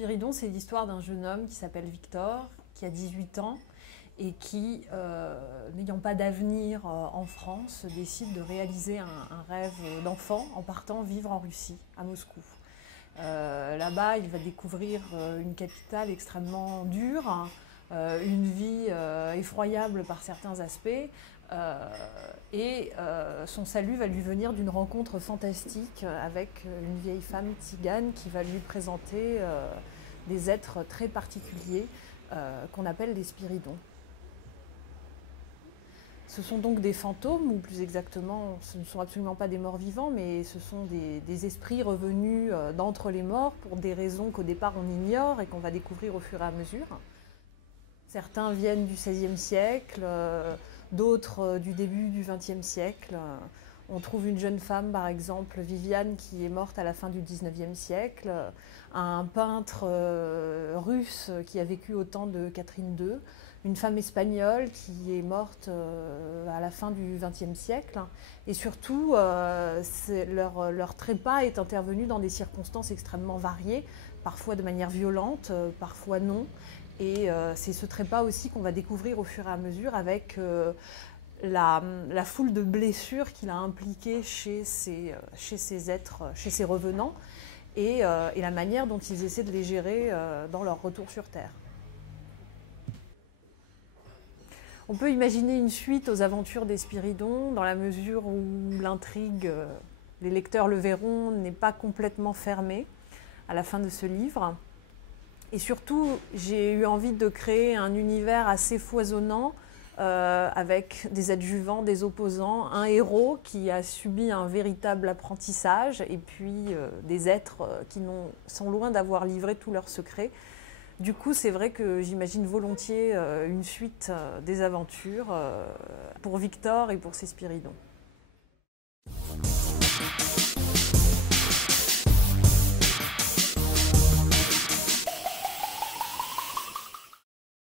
Spiridon, c'est l'histoire d'un jeune homme qui s'appelle Victor, qui a 18 ans et qui, n'ayant pas d'avenir en France, décide de réaliser un rêve d'enfant en partant vivre en Russie, à Moscou. Là-bas, il va découvrir une capitale extrêmement dure, une vie effroyable par certains aspects, et son salut va lui venir d'une rencontre fantastique avec une vieille femme tzigane qui va lui présenter des êtres très particuliers qu'on appelle des spiridons. Ce sont donc des fantômes, ou plus exactement, ce ne sont absolument pas des morts vivants, mais ce sont des esprits revenus d'entre les morts pour des raisons qu'au départ on ignore et qu'on va découvrir au fur et à mesure. Certains viennent du XVIe siècle, d'autres du début du XXe siècle. On trouve une jeune femme, par exemple, Viviane, qui est morte à la fin du XIXe siècle, un peintre russe qui a vécu au temps de Catherine II, une femme espagnole qui est morte à la fin du XXe siècle. Et surtout, leur trépas est intervenu dans des circonstances extrêmement variées, parfois de manière violente, parfois non. Et c'est ce trépas aussi qu'on va découvrir au fur et à mesure avec la foule de blessures qu'il a impliquées chez ces êtres, chez ces revenants, et la manière dont ils essaient de les gérer dans leur retour sur Terre. On peut imaginer une suite aux aventures des Spiridons dans la mesure où l'intrigue, les lecteurs le verront, n'est pas complètement fermée à la fin de ce livre. Et surtout, j'ai eu envie de créer un univers assez foisonnant avec des adjuvants, des opposants, un héros qui a subi un véritable apprentissage et puis des êtres qui sont loin d'avoir livré tous leurs secrets. Du coup, c'est vrai que j'imagine volontiers une suite des aventures pour Victor et pour ses Spiridons.